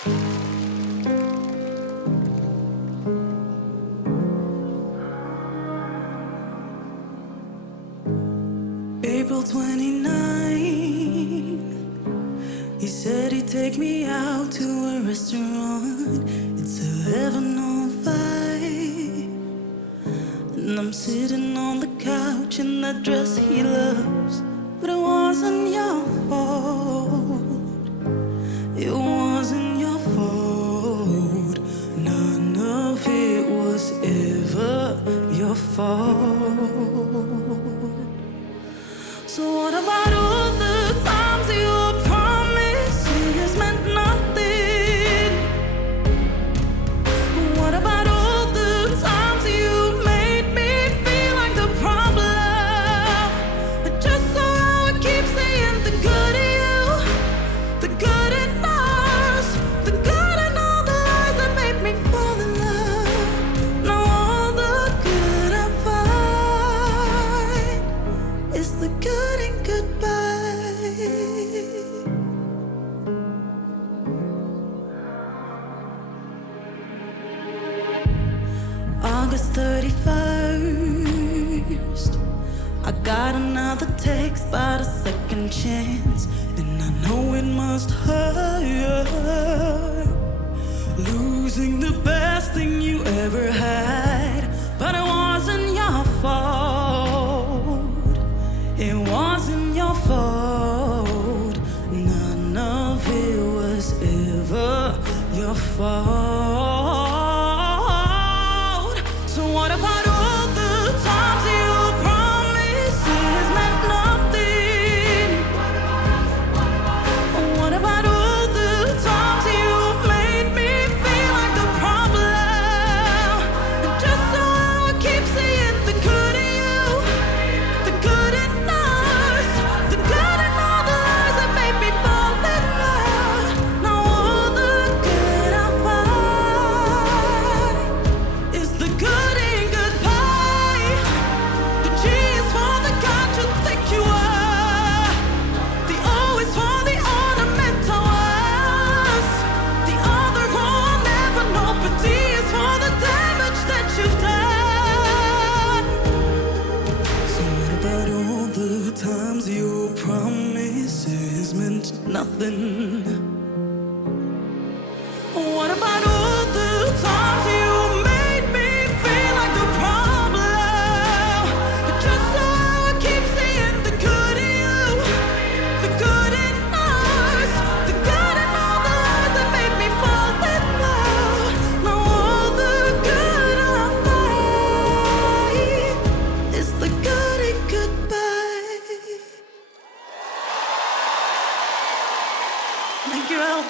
April 29, he said he'd take me out to a restaurant. It's a heaven on fire, and I'm sitting on the couch in that dress he loves. But it wasn't your fault. It wasn't your fault. None of it was ever your fault. So what about all the times your promises meant nothing? What about all the times you made me feel like the problem? Just so I would keep saying the good in you, the good in us, the good in all the lies that made me fall in love. Now all the good I find is the good in goodbye. August 31st, I got another text about a second chance, and I know it must hurt, losing the best thing you ever had. But it wasn't your fault. It wasn't your fault. None of it was ever your fault. So what about all the times your promises meant nothing? What about all the times you made me feel like the problem? Just so I would keep saying the good in you, the good in us, the good in all the lies that made me fall in love. Now all the good I find is the good in goodbye. The G is for the God you think you are. The O is for the ornamental us. The other O I'll never know, but D is for the damage that you've done. So what about all the times your promises meant nothing? What about all the times you made me feel like the problem? Just so I would keep saying the good in you, the good in us, the good in all the lies that made me fall in love. Now all the good I find is the good in goodbye. Dankjewel.